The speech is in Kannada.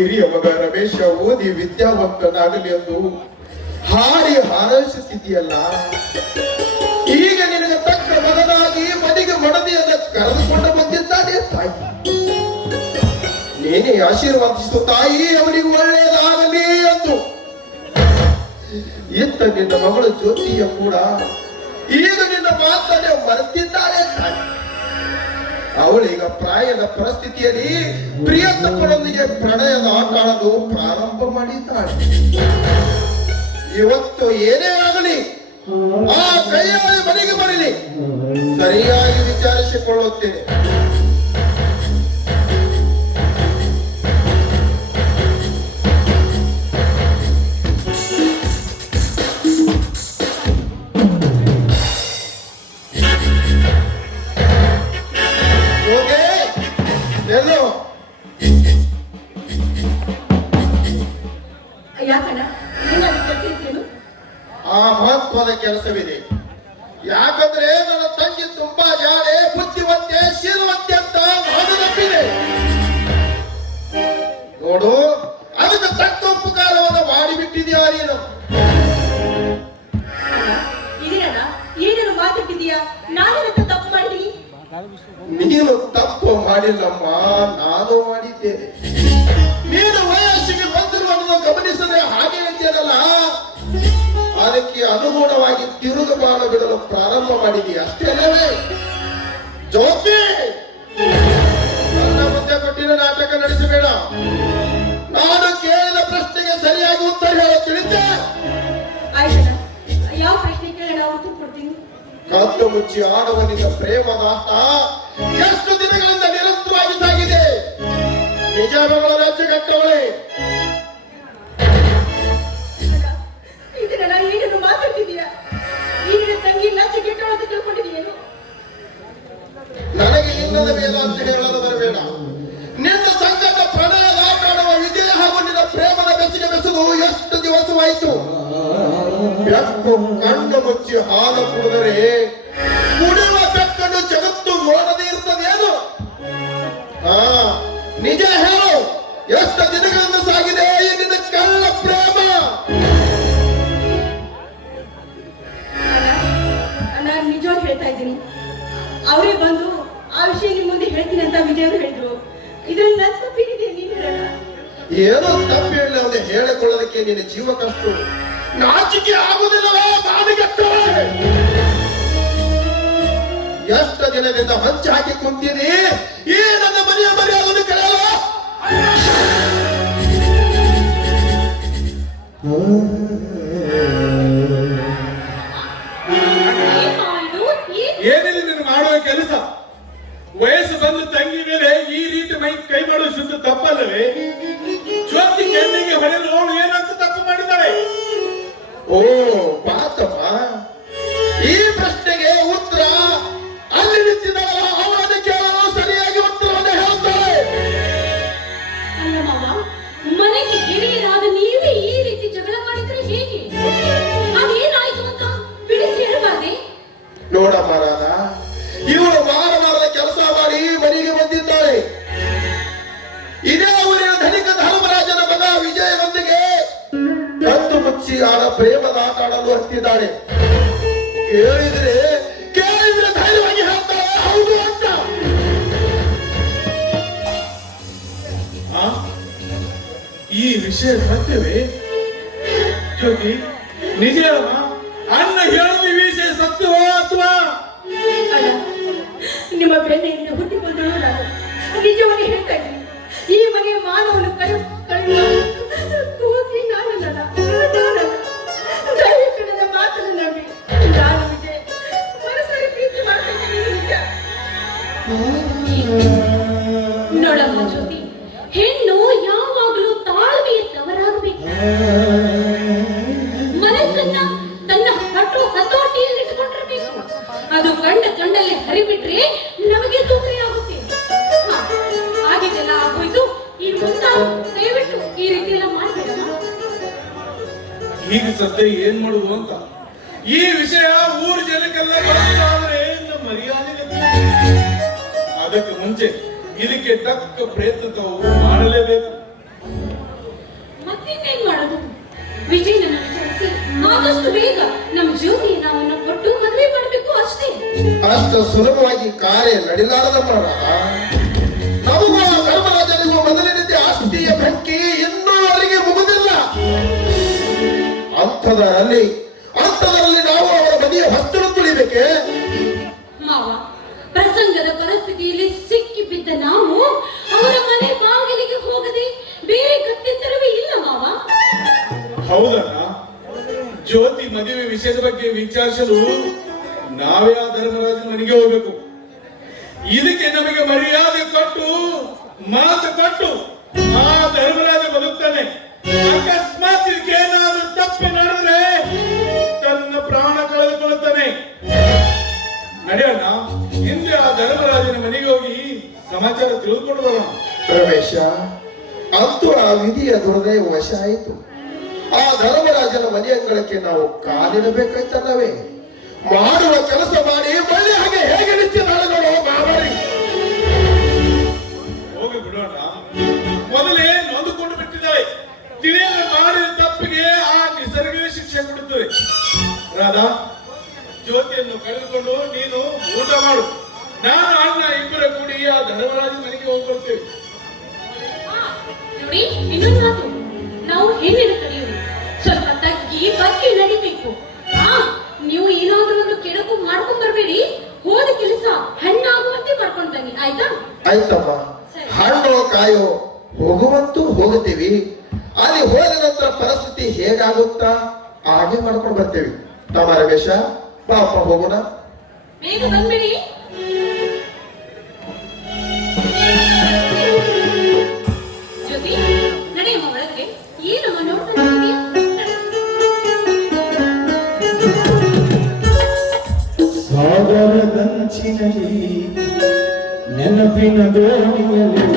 ಕಿರಿಯ ಮಗ ರಮೇಶ ಓದಿ ವಿದ್ಯಾವಂತನಾಗಲಿ ಎಂದು ಹಾಡಿ ಹಾರೈಸುತ್ತಿದೆಯಲ್ಲ, ಈಗ ನಿನಗೆ ತಕ್ಕ ಮಗನಾಗಿ ಮನೆಗೆ ಮಡದಿಯನ್ನು ಕರೆದುಕೊಂಡು ಬಂದಿದ್ದಾನೆ ತಾಯಿ. ನೀನೇ ಆಶೀರ್ವಾದಿಸು ತಾಯಿ, ಅವನಿಗೆ ಒಳ್ಳೆಯದಾಗಲಿ ಎಂದು. ಇತ್ತ ನಿನ್ನ ಮಗಳು ಜ್ಯೋತಿಯ ಕೂಡ ಈಗ ನಿನ್ನ ಮಾತನ್ನೇ ಮರೆತಿದ್ದಾಳೆ ತಾಯಿ. ಅವಳೀಗ ಪ್ರಾಯದ ಪರಿಸ್ಥಿತಿಯಲ್ಲಿ ಪ್ರಿಯತಮ್ಮನೊಂದಿಗೆ ಪ್ರಣಯದ ಆಟ ಆಡಲು ಪ್ರಾರಂಭ ಮಾಡಿದ್ದಾಳೆ. ಇವತ್ತು ಏನೇ ಆಗಲಿ ಆ ಕೈಯಾಳಿ ಮನೆಗೆ ಬರಲಿ, ಸರಿಯಾಗಿ ವಿಚಾರಿಸಿಕೊಳ್ಳುತ್ತೇನೆ. ಆ ಮಹತ್ವದ ಕೆಲಸವಿದೆ. ಯಾಕಂದ್ರೆ ನನ್ನ ತಂಗಿ ತುಂಬಾ ಜಾಡೆ, ಬುದ್ಧಿವಂತೆ, ಶೀಲವಂತೆ ಅಂತ ನಾನು ನಂಬಿದೆ. ನೋಡು, ಅದಕ್ಕೆ ತಕ್ಕ ಉಪಕಾರವನ್ನು ಮಾಡಿಬಿಟ್ಟಿದ್ಯಾ ನೀನು. ಏನೇನು ಮಾತಾಡ್ತಿದ್ಯಾ? ನಾನೇನಂತ ತಪ್ಪು ಮಾಡಿದೀನಿ? ನೀನು ತಪ್ಪು ಮಾಡಿಲ್ಲಮ್ಮ, ನಾನು ಮಾಡಿದ್ದೇನೆ. ನೀನು ವಯಸ್ಸಿಗೆ ಬಂದಿರುವುದನ್ನು ಗಮನಿಸದೆ ಹಾಗೆ ಇದ್ದೇನಲ್ಲ, ಅದಕ್ಕೆ ಅನುಗುಣವಾಗಿ ತಿರುಗುಬಾಣ ಬಿಡಲು ಪ್ರಾರಂಭ ಮಾಡಿದೀಯ ಅಷ್ಟೇ ಅಲ್ಲವೇ? ಜ್ಯೋತಿ, ನನ್ನ ಮುಂದೆ ಕೊಟ್ಟಿನ ನಾಟಕ ನಡೆಸಬೇಡ. ನಾನು ಕೇಳಿದ ಪ್ರಶ್ನೆಗೆ ಸರಿಯಾಗಿ ಉತ್ತರ ಹೇಳ ತಿಳಿದ್ದೆ. ಯಾವ ಪ್ರಶ್ನೆ ಕೇಳ ಉತ್ತರ ಕೊಡ್ತೀನಿ. ಕದ್ದು ಮುಚ್ಚಿ ಆಡುವ ನಿನ್ನ ಪ್ರೇಮದಾಟ ಎಷ್ಟು ದಿನಗಳಿಂದ ನಿರಂತರವಾಗಿ ಸಾಗಿದೆ. ನಿಜ ಮಗಳ ರಾಜ್ಯಗಟ್ಟವಳೆ. ಏನೇನು ಮಾತಾಡ್ತಿದೀಯಾ? ಈಗಿನ ತಂಗಿ ರಾಜ್ಯಗೆಟ್ಟವಳು ಅಂತ ತಿಳ್ಕೊಂಡಿದೀಯೇನು? ನನಗೆ ಇನ್ನದ ಬೇಡ ಅಂತ ಹೇಳಲು ಬರಬೇಡ. ನಿನ್ನ ಸಂಗತ ಪ್ರಣಯದ ಆಟ ಆಡುವ ವಿಜಯ ಹಾಗೂ ನಿನ್ನ ಪ್ರೇಮದ ಬೆಸಿಗೆ ಬೆಸೆದು ಎಷ್ಟು ದಿವಸವಾಯಿತು. ಬೆಕ್ಕು ಕಣ್ಣು ಮುಚ್ಚಿ ಹಾಲು ಕುಡಿದರೆ ಕುಡಿಯುವ ಬೆಕ್ಕನ್ನು ಜಗತ್ತು ನೋಡದೇ ಇರ್ತದೇನು? ನಿಜ ಹೇಳು, ಎಷ್ಟು ದಿನಗಳಿಂದ ಸಾಗಿದೆ ಈ ನಿನ್ನ ಕಳ್ಳ ಪ್ರೇಮ? ನಾನು ನಿಜವಾಗಿ ಹೇಳ್ತಾ ಇದ್ದೀನಿ. ಅವರೇ ಬಂದು ಆ ವಿಷಯ ನಿಮ್ ಮುಂದೆ ಹೇಳ್ತೀನಿ ಅಂತ ವಿಜಯ್ ಅವರು ಹೇಳಿದ್ರು. ಇದ್ರಲ್ಲಿ ನನ್ನ ತಪ್ಪಿದೆ, ನೀನು ಹೇಳಲ್ಲ. ಏನೋ ತಪ್ಪು ಹೇಳಿ ಅವನೇ ಹೇಳಿಕೊಳ್ಳೋದಕ್ಕೆ ನಿನ್ನ ಜೀವ ಕಷ್ಟ. ನಾಚಿಕೆ ಆಗುದಿಲ್ಲವೇ ಬಾಡಿಗೆಟ್ಟವಳೆ? ಎಷ್ಟು ದಿನದಿಂದ ಹಂಚಿ ಹಾಕಿ ಕುಂತೀನಿ ಈ ನನ್ನ ಮನೆಯ ಮರ್ಯಾದನ್ನು ಕಳೆಯಲ್ಲ. ಏನಿಲ್ಲ ನೀನು ಮಾಡುವ ಕೆಲಸ. ವಯಸ್ಸು ಬಂದು ತಂಗಿ ಮೇಲೆ ಈ ರೀತಿ ಕೈ ಮಾಡುವ ಶುದ್ಧ ತಪ್ಪಲ್ಲವೇ? ಜ್ಯೋತಿ ಕೆನ್ನಿಗೆ ಹೊಡೆಯಲು ಅವಳು ಏನಂತ ತಪ್ಪು ಮಾಡಿದ್ದಾಳೆ? ಓ ಪಾತಮ್ಮ, ಈ ಪ್ರಶ್ನೆಗೆ ಉತ್ತರ ಅಲ್ಲಿ ನಿಂತಿದ್ದಾಳಲ್ಲ ಅವಳನ್ನು ಕೇಳಲು ಸರಿಯಾಗಿ ಉತ್ತರವನ್ನು ಹೇಳ್ತಾಳೆ. ಅಲ್ಲ ಮಾವ, ಮನೆಗೆ ಹಿರಿಯರಾದ ನೀವೇ ಈ ರೀತಿ ಜಗಳ ಮಾಡಿದ್ರೆ ಹೇಗೆ? ಅದೇನಾಯ್ತು ಅಂತ ಬಿಡಿಸಿ ಹೇಳಬಾರ್ದೆ? ನೋಡಮ್ಮ ರಾಧ, ಇವಳು ವಾರದ ಕೆಲಸ ಮಾಡಿ ಮನೆಗೆ ಬಂದಿದ್ದಾಳೆ. ಇದೇ ಊರಿನ ಧನಿಕ ಧರ್ಮರಾಜನ ಮಗ ವಿಜಯನೊಂದಿಗೆ ಕದ್ದು ಮುಚ್ಚಿ ಆದ ಪ್ರೇಮದ ಆಟ ಆಡಲು ಹತ್ತಿದ್ದಾಳೆ. ಕೇಳಿದ್ರೆ ಧೈರ್ಯವಾಗಿ ಹೇಳ್ತಾಳೆ ಹೌದು ಅಂತ. ಈ ವಿಷಯ ಸತ್ಯವೇ ಜ್ಯೋತಿ? ನಿಜ ಅನ್ನ ಹೇಳುವ ವಿಷಯ ಸತ್ಯವೋ ಅಥವಾ? ನಿಮ್ಮ ಬೆನ್ನೆಯಿಂದ ಹುಟ್ಟಿ ಬಂದಳು ನಾನು. ನಿಜವಾಗಿ ಹೇಳ್ತಾ ಇದ್ದೀನಿ, ಈ ಮನೆಯ ಮಾನವನು ಕೂಗಿ ನಾನಲ್ಲ. ದಯವಿಟ್ಟು ಮಾತನ್ನು ನಂಬಿ. ನಾನು ವಿಜಯ್ ಮನಸ್ಸಾಗಿ ಪ್ರೀತಿ ಮಾಡ್ತಾ ಇದ್ದೀನಿ. ನೋಡಮ್ಮ ಜ್ಯೋತಿ, ಹೆಣ್ಣು ಯಾವಾಗಲೂ ತಾಳ್ಮೆಯ ತವರಾಗಬೇಕು. ಮನಸ್ಸನ್ನ ತನ್ನ ಹತೋಟಿಯಲ್ಲಿ ಇಟ್ಟುಕೊಂಡಿರಬೇಕು. ಅದು ಕಣ್ಣಲ್ಲಿ ಹರಿಬಿಟ್ರೆ ನಮಗೆ ತೊಂದರೆ ಆಗುತ್ತೆ. ಆಗಿದ್ದೆಲ್ಲ ಆಗೋಯ್ತು. ಈ ಮುಂದ ದಯವಿಟ್ಟು ಈ ರೀತಿ ಎಲ್ಲ ಮಾಡಬೇಡಮ್ಮ. ಈಗ ಸದ್ಯ ಏನ್ ಮಾಡುದು ಅಂತ ಈ ವಿಷಯ ಊರು ಜನಕ್ಕೆಲ್ಲ ಗೊತ್ತಾದ್ರೆ ಮರ್ಯಾದೆ. ಅದಕ್ಕೆ ಮುಂಚೆ ಇದಕ್ಕೆ ತಕ್ಕ ಪ್ರಯತ್ನ ತಾವು ಮಾಡಲೇಬೇಕು. ವಿಜಯನನ್ನ ವಿಚಾರಿಸಿ ಆದಷ್ಟು ಬೇಗ ನಮ್ ಜ್ಯೋತಿ ನಾವನ್ನ ಕೊಟ್ಟು ಮದುವೆ ಮಾಡ್ಬೇಕು ಅಷ್ಟೇ. ಅಷ್ಟು ಸುಲಭವಾಗಿ ಕಾರ್ಯ ನಡಿಲಾರದ ನಮಗೂ ಆ ಧರ್ಮರಾಜನಿಗೂ ಮೊದಲಿನಿಂದ ಆಸ್ತಿಯ ಬೆಂಕಿ ಇನ್ನೂವರೆಗೆ ಮುಗುದಿಲ್ಲ. ಅಂಥದರಲ್ಲಿ ನಾವು ಅವರ ಮನೆಯ ಹೊಸ್ತಲು ತುಳಿಬೇಕೆ? ಮಾವ, ಪ್ರಸಂಗದ ಪರಿಸ್ಥಿತಿಯಲ್ಲಿ ಸಿಕ್ಕಿ ಬಿದ್ದ ನಾವು ಅವರ ಮನೆ ಬಾಗಿಲಿಗೆ ಹೋಗದೆ ಬೇರೆ ಗತ್ಯಂತರವೇ ಇಲ್ಲ ಮಾವ. ಹೌದಣ್ಣ, ಜ್ಯೋತಿ ಮದುವೆ ವಿಷಯದ ಬಗ್ಗೆ ವಿಚಾರಿಸಲು ನಾವೇ ಆ ಧರ್ಮರಾಜನ ಮನೆಗೆ ಹೋಗ್ಬೇಕು. ಇದಕ್ಕೆ ನಮಗೆ ಮರ್ಯಾದೆ ಕೊಟ್ಟು ಮಾತು ಕೊಟ್ಟು ಆ ಧರ್ಮರಾಜ ಬದುಕ್ತಾನೆ. ಅಕಸ್ಮಾತ್ ಇದಕ್ಕೆ ಏನಾದ್ರೂ ತಪ್ಪಿ ನಡೆದ್ರೆ ತನ್ನ ಪ್ರಾಣ ಕಳೆದುಕೊಳ್ಳುತ್ತಾನೆ. ನಡೆಯೋಣ, ಹಿಂದೆ ಆ ಧರ್ಮರಾಜನ ಮನೆಗೆ ಹೋಗಿ ಸಮಾಚಾರ ತಿಳಿದುಕೊಂಡು ಬರೋಣ. ರಮೇಶ, ಅಂತೂ ಆ ವಿಧಿಯ ದುರ್ದೈವ ವಶ ಆಯಿತು. ಆ ಧರ್ಮರಾಜನ ಮನೆಯಂಗಳಕ್ಕೆ ನಾವು ಕಾಲಿಡಬೇಕಾಯ್ತಲ್ಲವೇ? ಮಾಡುವ ಕೆಲಸ ಮಾಡಿ ಮಳೆ ಹಾಗೆ ಹೇಗೆ ನಿತ್ಯ ನಾಳೆಗಳು ಮಾವರಿ. ಹೋಗಿ ಬಿಡೋಣ. ಮೊದಲೇ ನೊಂದುಕೊಂಡು ಬಿಟ್ಟಿದ್ದಾಳೆ. ತಿಳಿಯಲು ಮಾಡಿದ ತಪ್ಪಿಗೆ ಆ ನಿಸರ್ಗವೇ ಶಿಕ್ಷೆ ಕೊಡುತ್ತದೆ. ರಾಧಾ, ಜ್ಯೋತಿಯನ್ನು ಕಳೆದುಕೊಂಡು ನೀನು ಊಟ ಮಾಡು. ನಾನು ಅಣ್ಣ ಇಬ್ಬರ ಕೂಡಿ ಆ ಧರ್ಮರಾಜ ಮನೆಗೆ ಹೋಗ್ಬರ್ತೇವೆ. ನೋಡಿ, ಇನ್ನೊಂದು ಮಾತು, ನಾವು ಹೆಣ್ಣಿನ ಕಡೆಯವರು ಸ್ವಲ್ಪ ತಗ್ಗಿ ಬಗ್ಗಿ ನಡಿಬೇಕು. ನೀವು ಏನಾದ್ರೂ ಒಂದು ಕೆಡಕು ಮಾಡ್ಕೊಂಡ್ ಬರ್ಬೇಡಿ. ಹೋದ ಕೆಲಸ ಹಣ್ಣಾಗುವಂತೆ ಮಾಡ್ಕೊಂಡ್ ಬನ್ನಿ, ಆಯ್ತಾ? ಆಯ್ತಮ್ಮ, ಹಣ್ಣು ಕಾಯೋ ಹೋಗುವಂತೂ ಹೋಗುತ್ತೀವಿ. ಅಲ್ಲಿ ಹೋದ ನಂತರ ಪರಿಸ್ಥಿತಿ ಹೇಗಾಗುತ್ತಾ ಹಾಗೆ ಮಾಡ್ಕೊಂಡು ಬರ್ತೇವೆ. ತಮ್ಮ ರಮೇಶ, ಪಾಪ ಹೋಗೋಣ. ಬೇಗ ಬಂದ್ಬಿಡಿ. ಜ್ಯೋತಿ, ನಡೆಯಮ್ಮ ಒಳಗೆ. ಏನಮ್ಮ ನೋಡ್ತಾ ಇದೀಯಾ? ಸಾಗರದಂಚಿನಲ್ಲಿ ನೆನಪಿನ ದೋಣಿಯಲ್ಲಿ